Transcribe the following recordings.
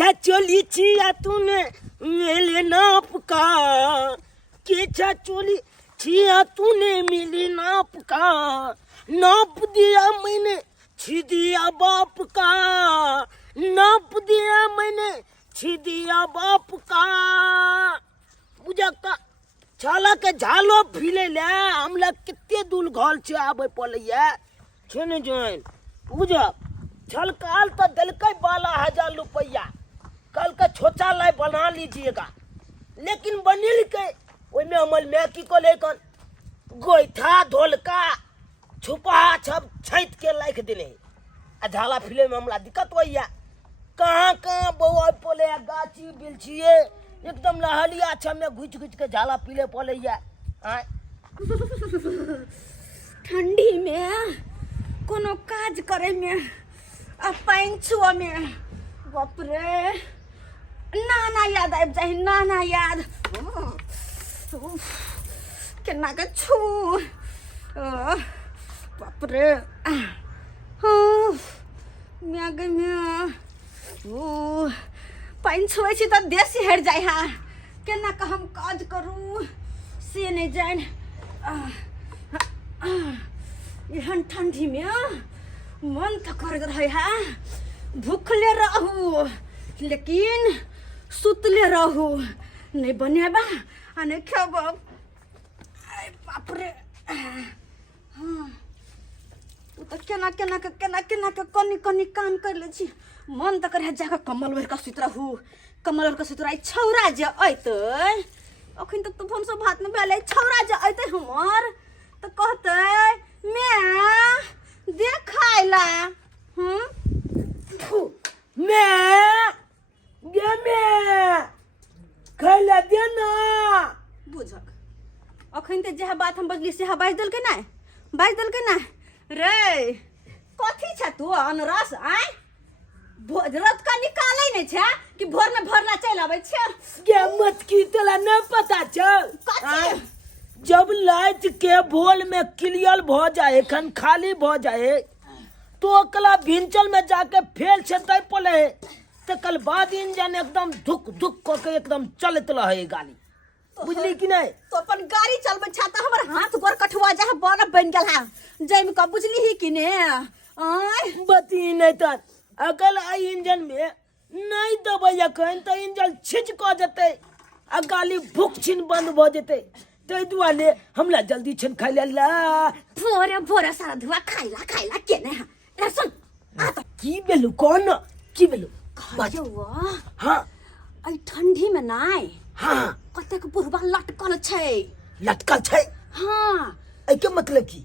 केछा चोली छिया तूने मेले नाप का, केछा चोली छिया तूने मिली नाप का, नाप दिया मैंने छी दिया बाप का, नाप दिया मैंने छी दिया बाप का। बुझा का छाला के झालो फिले ले हमला कितने दूर घल छे आबे पड़ैया छे ने जान। बुझा छलकाल तो दिलकै 12,000 रुपया, कल का छोचा लाई बना लीजिएगा, लेकिन बनिल के ओइमे हमल में की को लेकर गोइठा ढोलका छुपा छप छैत के लाख दिले आ झाला फिले में हमला दिक्कत होइया। कहाँ कहाँ बौआ पोले गाछी बिलछिए एकदम लहलिया छ में घुच घुच के झाला पीले पड़ैया। ठंडी में कोनो काज करे में आ पाइन छुआ में बाप रे नाना याद आबि जाए, नाना याद केना के छू बाप रे म्यागे में पाइन छुए छी त देश हट जाए हा, केना के हम काज करू से नहीं जान। एहन ठंडी में मन तो कर रहे है भूखले रहू लेकिन सुतले रहू, नहीं बनेबा आ नहीं खेबा। बाप रे हाँ तो केना केना के कनी कनी काम कर ले छी। मन तो करे जाकर कमल ओढ़ के सुत रहू, कमल ओढ़ के सुत रही। छौरा जे अइतै अखन तक तो हमसब भात में भेलै, छौरा जे अइतै हमर तो कहतै मैं दे खाइला। मैं गे मैं खाइला दे ना। बुझक अखन ते जे बात हम बजली से बाज देलकै ना, बाज देलकै ना रे। कथी छ तू अनरस आय भोजरत का निकालै नै छै कि भोर में भरला चल आबै छै। गे मत की तोला न पता छ कथी जब लाइट के भोल में क्लियर भ जाए खन खाली भ जाए तो अकला भिंचल में जाके फेल छेतै पड़े तकर बाद इंजन एकदम धुक धुक क के एकदम चलत रहे गाड़ी। बुझली कि नहीं? तो अपन गाड़ी चलबै छ त हमर हाथ गोर कठवा जा बन बन गेल है जैम क बुझली ही कि ने आय बती नहीं त अकल आई इंजन में नहीं दबै अखन त इंजन छिज क जेतै आ गाड़ी भुक छिन बंद भ जेतै। तै दुआरे हमला जल्दी छन खाइ ला भोरे भोरे सारा धुआ खाइला केने है। ए सुन आ त की बेलु कोन की बेलु बाजो हाँ आई ठंडी में नाय हाँ कतेक बुढ़बा लटकल छै। लटकल छै हाँ ऐ के मतलब की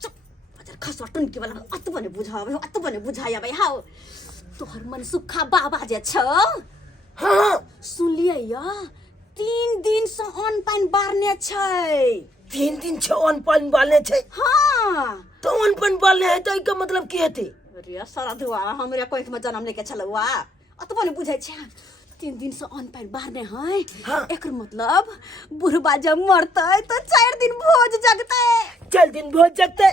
चुप बजर खसवा टुनकी वाला अत बने बुझावे अत बने बुझाया भाई हाउ तोहर मन सुखा बाबा जे छ हाँ सुनलिए या 3 दिन से अन्न पानी बारने छै। 3 दिन से अन्न पानी बालने छै। हाँ तो अन्न पानी बालने है तो ऐ के मतलब की हेतै? अरे सारा धुआ हमरे कोइठ में जन्म लेके छलवा अत बने बुझाइ छै। 3 दिन से अन्न पानी बारने है हाँ। एकर मतलब बुढ़बा जब मरतै तो 4 दिन भोज जगतै। 4 दिन भोज जगतै।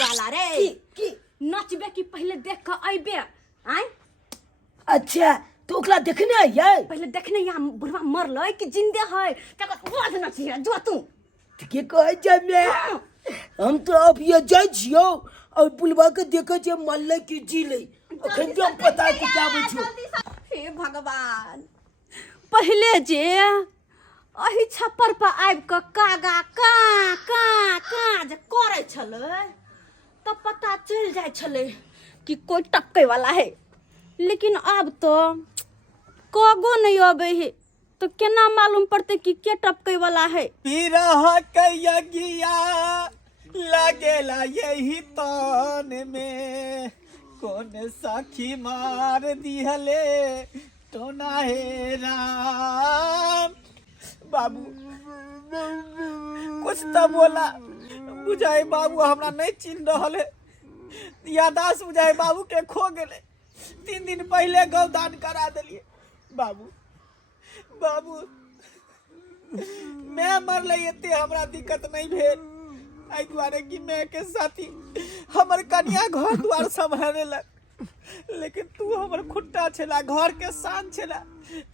वाला रे की नचबे की पहले देख के अइबे आय। अच्छा तो ओकरा देखने आइयै पहले देखने या बुढ़वा मरलै कि जिंदे है तकर बाद नचिया जो तू ठीके कहै छै मैं। हम तो अब ये जाइ छियो और बुलवा के देखे छै मरलै कि जीलै अखन तो पता कि क्या बुझो। हे भगवान पहले जे अही छप्पर पर आबि के कागा का का का जे करे छलै तो पता चल जाय छलै कि कोई टपकै वाला है, लेकिन अब तो कगो नहीं आबे है तो केना मालूम पड़ते कि के टपकै वाला है। पिरह कैया गिया लगेला यही तान में कौन साखी मार दिहले तो ना हे राम। बाबू कुछ तो बोला बुझाई बाबू हमरा नहीं चिन्ह रहल है, यादाश्त बुझाई बाबू के खो गेले। 3 दिन पहले गौदान करा दिलिए बाबू। बाबू मैं मरले एते हमरा दिक्कत नहीं भेल, आई द्वारे कि मैं के साथी हमर कन्या घर द्वार संभाले लग, लेकिन तू हमर खुट्टा छला, घर के शान छला,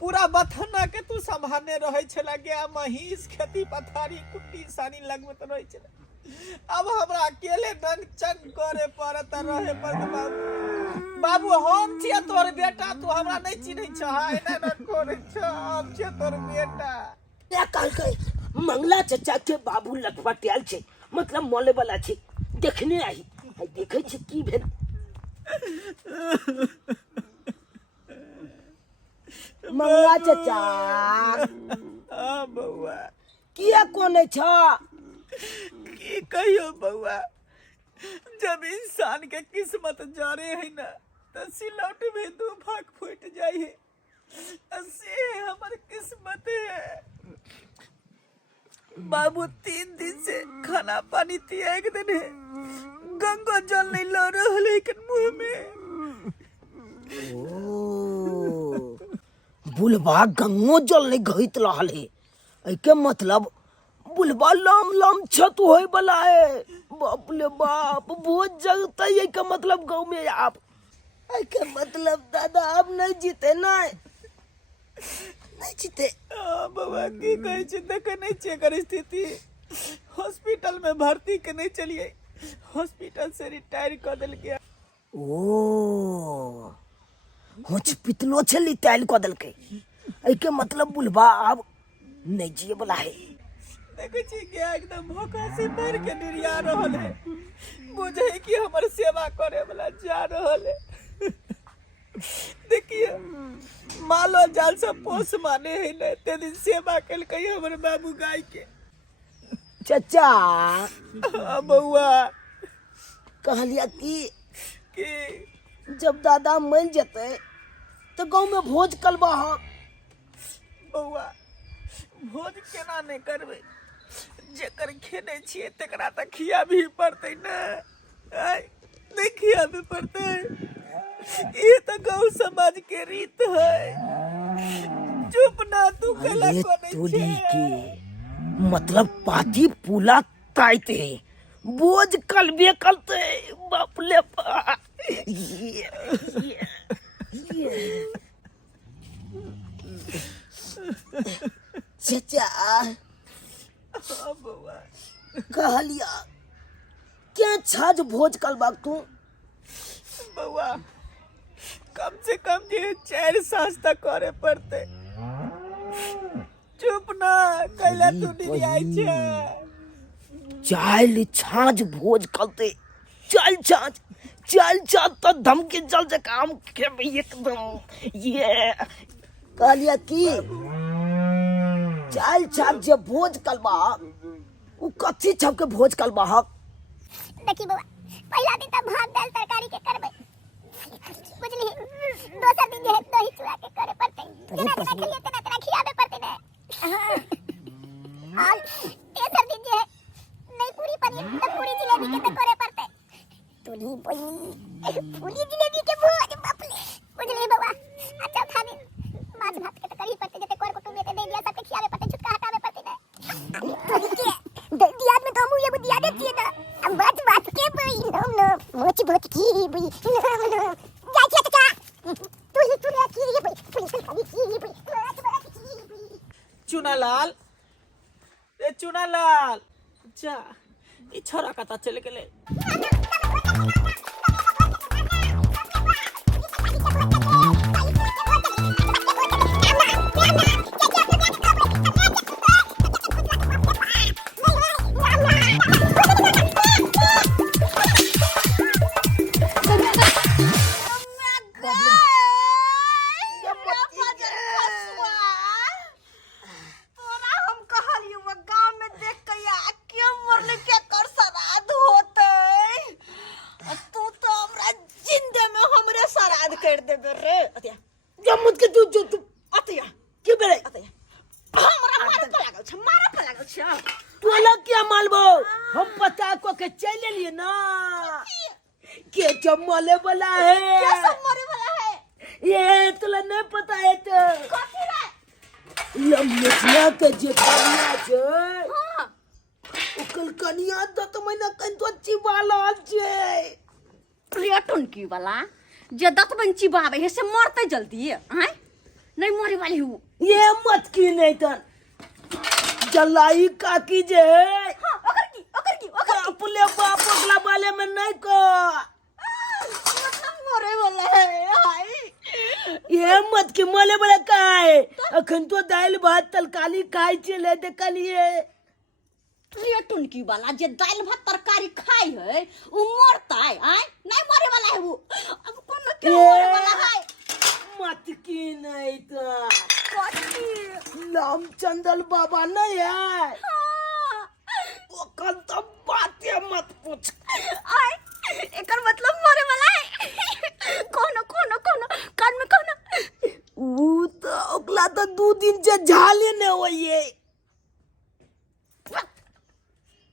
पूरा बथना के तू संभालने रहे छला, गया महिष खेती पथारी कुट्टी सानी लगमत रहे छला। अब हमरा अकेले दन चंग करे पड़त रहे पड़त बाबू। बाबू हम छिए तोर बेटा, तू हमरा नहीं चिन्है छ, हाय ना ना करे छ, हम छिए तोर बेटा। या काल के मंगला चचा के बाबू लटपटियाल छे, मतलब मोले वाला छे, देखने आई देखे छे की भेल। मंगला चचा हां बउआ किया कोने छ? की कहियो बउआ, जब इंसान के किस्मत जारे है ना तो सिलौट में दो भाग फूट जाए है, ऐसे हमर किस्मत है। बाबू 3 दिन से खाना पानी त्याग देने, गंगा जल नहीं ला रहल है के मुंह में। ओ बुलबा गंगो जल नहीं गहित रहल है, एके मतलब बुलबा लाम लाम छत होय वाला है। बाप ले बाप, बहुत जगता है का मतलब गाँव में आप, एके मतलब दादा अब नहीं जीते, नहीं जीते। बाबा की कहे छे, देखे नहीं छे कर स्थिति, हॉस्पिटल में भर्ती के नहीं चलिए, हॉस्पिटल से रिटायर कर दिल गया। ओ हॉस्पिटलो से रिटायर कर दिल के, एके मतलब बुलबा अब नहीं जिए वाला है। देखो छी क्या एकदम भोका से भर के निरिया रहल है, बुझे कि हमर सेवा करे वाला जा रहल है। देखिए मालो जाल से पोस माने है न, ते दिन सेवा कल कही हमर बाबू गाय के। चचा बउआ कहलिया कि जब दादा मर जते तो गाँव में भोज कलबा हम। बउआ भोज केना नहीं करबे, जेकर खेने छिए तकरा त खिया भी पड़ते न, नहीं खिया भी पड़ते, ये तो गाँव समाज के रीत है। चुप ना तू कला को नहीं छे, मतलब पाती पूला कायते बोझ कलबे कलते। बाप ले बाप, चचा कहलिया क्या छाज भोज कलबाक तू? बउआ कम से कम जे 4 सांस तक करे पड़ते। चुप ना कैला तू नहीं आई छे। चाल छाज भोज कलते, चल छाज तो धमकी जल से काम के एकदम ये कहलिया की चाल छाज जे भोज कलबा उ कथी छप के भोज कलबा हक। देखी बाबा पहला दिन त भात दाल तरकारी के करबे, बुझली, दोसर दिन जे है दही चूड़ा के करे पड़ते, जेना जेना खलिए तेना तेना खियाबे पड़ते ने। और तेसर दिन जे है नहीं पूरी पनीर त पूरी जिलेबी के त करे पड़ते। तोनी पूरी जिलेबी के भोज बापले, बुझली बाबा। अच्छा था दिन माछ भात के त करी पड़ते, जते कोर कुटुम के दे दिया सबके खियाबे पड़ते, छुटका हटाबे पड़ते ने। तोनी के दियाद में तो हमू एगो दिया दे छिए ना, अब बात के बई नो मोच बहुत की बई जा जा चाचा तू रे की बई पुलिस कभी की बई। चुनालाल ए चुनालाल, जा ई छोरा कता चले गेले। हम पता को के चले लिए ना के जब मले वाला है। क्या सब मरे वाला है? ये तुला नहीं पता है तो कथी रे? लम्बा के जे करिया छे हां ओके हमर कनिया दत महीना कन तो चिबाला छे प्लेटन की वाला जे दतबन चिबावे है से मरते जल्दी हैं नहीं मरे वाली हूँ ये मत की नहीं तन जलाई काकी जे हाँ ओकर की अपने बाप अगला वाले में नहीं को मतलब मरे वाला है हाय ये मत की मोले बड़े काय अखन तो दाल भात तरकारी खाई चले दे कलिए प्लेटन की वाला जे दाल भात तरकारी खाई है वो मरता है नहीं मरे वाला है वो अब कौन क्यों मरे वाला है मत की नहीं तो कथी रामचंद्र बाबा नहीं है हाँ वो कल तो बात है मत पूछ एकर मतलब मरे वाला है कौन कान में कौन वो तो ओकला तो 2 दिन से झाले ने होइए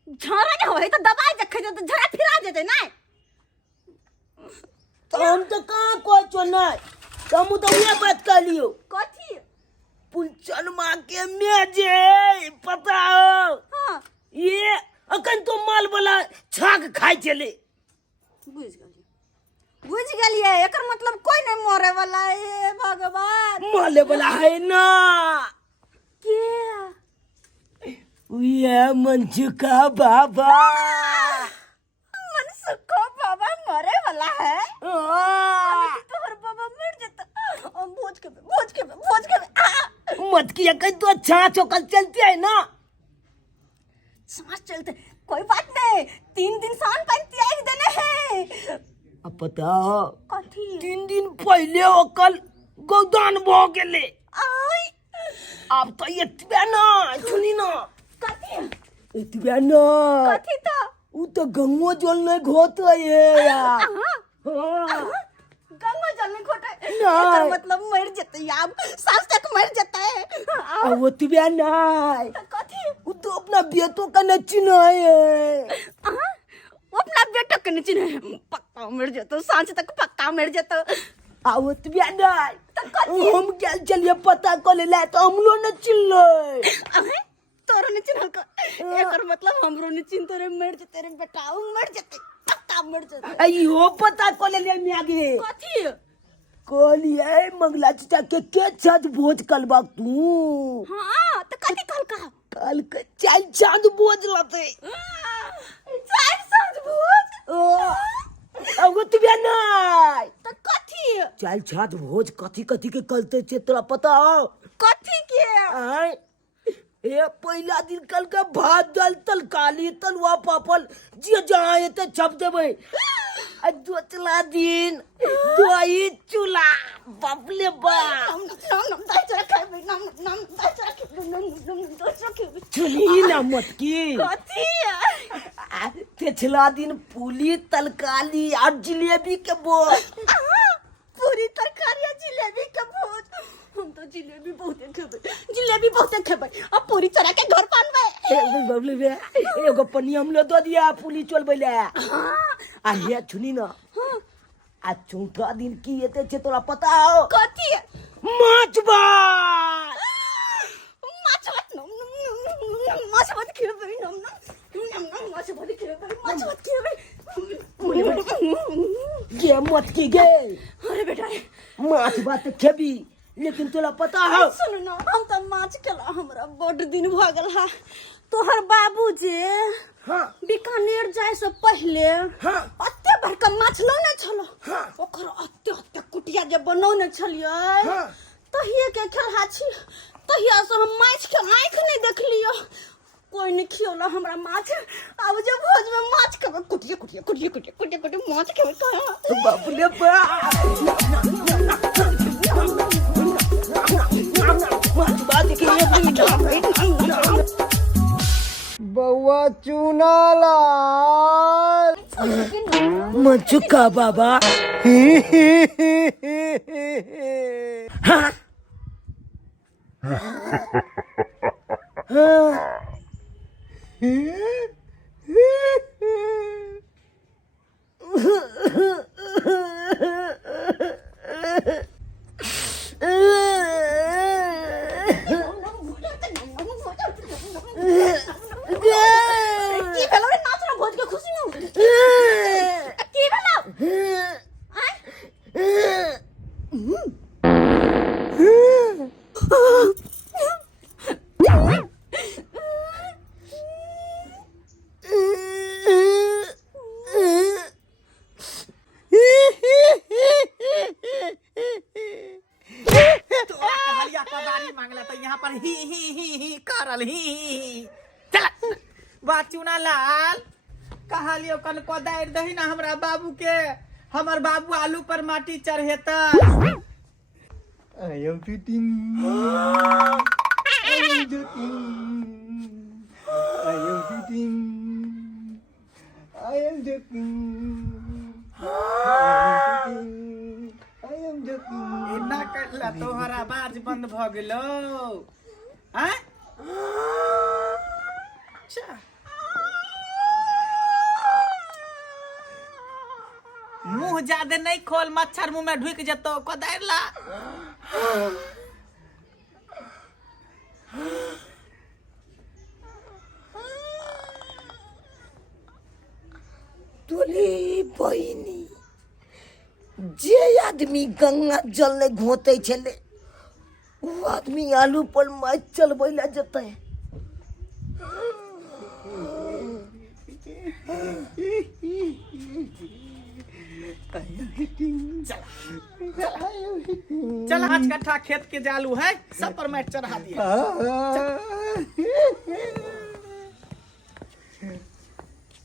झरा ने होय तो दवाई देखे तो झरा फिरा जेते ना तो हम तो कहाँ कोई चो नहीं तुम तो ये बात कर लियो कथी पुंचन माँ के मेजे पता हो हाँ ये अकन तो माल वाला छाक खाई चले बुझ गेलिए एकर मतलब कोई नहीं मरे वाला है भगवान माले वाला है ना के ये मंजुका बाबा मनसुखो बाबा मरे वाला है तोहर बाबा मर जाता भोज के मत किया कहीं तो अच्छा चौकल चलती है ना समझ चलते कोई बात नहीं 3 दिन सान पंती आई देने हैं अब बताओ कथी 3 दिन पहले ओकल गोदान भो गेले आई अब तो इतबे ना सुनी ना कथी इतबे ना कथी तो वो तो गंगो जल नहीं घोत है यार गंगा जल में घोटे नहीं। एकर मतलब मर जते अब सास तक मर जाता है अब वो इतबे नहीं कथी वो तो अपना बेटों का न चिन्हाए वो अपना बेटा के नीचे नहीं पक्का मर जाता सांझ तक पक्का मर जाता अब वो इतबे नहीं हम क्या चलिए पता कर ले तो हम लोग न चिल्ले तोरो ने चिन्हल का एकर मतलब हमरो ने चिन्ह तोरे मर जते रे बेटा उ मर जते पक्का मर जते अयो पता कर ले मैं आगे कथी कोलिए मंगला चाचा के छत भोज कलबा तू हां तो कथी कल के चल चांद भोज लाते चार सांझ भोज अब तू भी नहीं तो कथी चल छत भोज कथी कथी के करते छे तोरा पता हो कथी के आय ये पहला दिन कल का भात दाल तरकारी तलवा पापड़ जे जहाँ ये तो छप देवे दूसरा दिन दही चूल्हा बापले बाप चुनी ना मत की पिछला दिन पूरी तरकारी और जिलेबी के बोल पूरी तरकारी और जिलेबी के भोज हम तो जिलेबी बहुत खेबे अब पूरी तरह के घर पानबे बाबले बे एगो पनी हम लो दो दिया पुली चल बैले आ ये सुनी ना आ चौथा दिन की येते छे तोरा पता हो कथी माछ भात माछ भात खेबे माछ भात खेबे ये मत की गे अरे बेटा रे माछ भात खेबी लेकिन तोरा पता हो सुन ना हम तो माछ खेला हमरा बड़ दिन भ गेल हा तोहर बाबूजी हाँ बीकानेर जाए से पहले हाँ अत्ते बड़का माछ लौने छलो हाँ ओकर अत्ते कुटिया जे बनौने छलियै हाँ तहिए के खेलहा छी तहिया से हम माछ के आँख नहीं देखलियो कोई नहीं खियोला हमरा माछ अब जे भोज में माछ के कुटिया माछ के कहा बाबले माछ भात के बउआ चूना लाल मंचुका बाबा हाँ मारल ही चल बा चुना लाल कहा लियो कन कोदार दही ना हमरा बाबू के हमर बाबू आलू पर माटी चढ़ेता I am fitting. I am joking. I am fitting. I am joking. I am joking. इना करला तोहर आवाज बंद भ गेलो हैं अच्छा मुंह ज्यादा नहीं खोल मच्छर मुंह में ढुक जतो कोदार ला तोली बहिनी जे आदमी गंगा जल ने घोते छले वो आदमी आलू पर माछ चलबै ला जतै चल 5 कट्ठा खेत के जालू है सब पर मैट चढ़ा दिया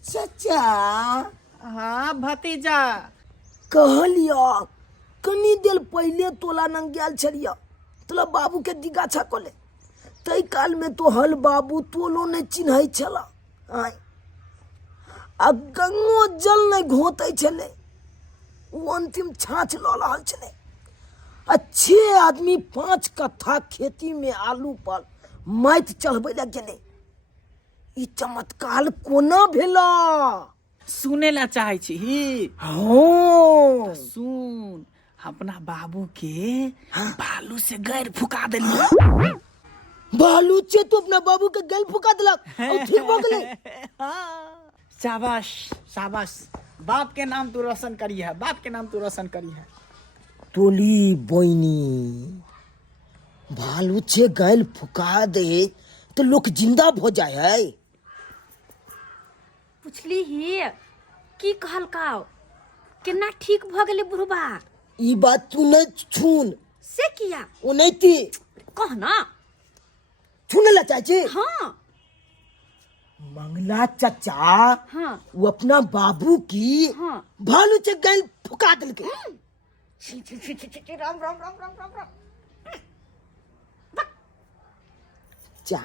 चाचा हाँ भतीजा कहलिया कनी देर पहले तोला नंग गेल छलिया तोला बाबू के दिगाछा कोले तई काल में तो हल बाबू तोलो ने चिन्है छला आय आ गंगो जल ने घोतै छले वो अंतिम छाछ ल रहल छले अच्छे आदमी 5 कट्ठा खेती में आलू पर माटि चढ़बै ला गेले ई चमत्कार कोना भेला सुने ला चाहे छी हाँ सुन अपना बाबू के बालू से गैर फुका देली बालू से तो अपना बाबू के गल फुका दिलक और ठीक हो गेले शाबाश शाबाश बाप के नाम तू रोशन करी है बाप के नाम तू रोशन करी है तोली बहिनी बालू से गल फुका दे तो लोग जिंदा हो जाए है पुछली ही की कहलका केना ठीक भ गेले बुढ़बा ई बात तू न छून से किया ओ नहीं थी कह ना छूने ला चाची हाँ मंगला चाचा हाँ वो अपना बाबू की हाँ भालू से गल फुका दिल के छी छी छी छी छी, राम राम राम राम राम राम जा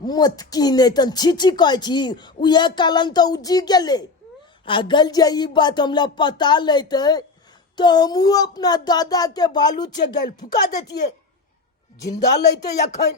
मत की नहीं तन छिची कह छी उहे कालन तो उजी गेले अगल जे ई बात हमला पता लेते तो हमू अपना दादा के बालू से गल फुका देतिए जिंदा लेते यखन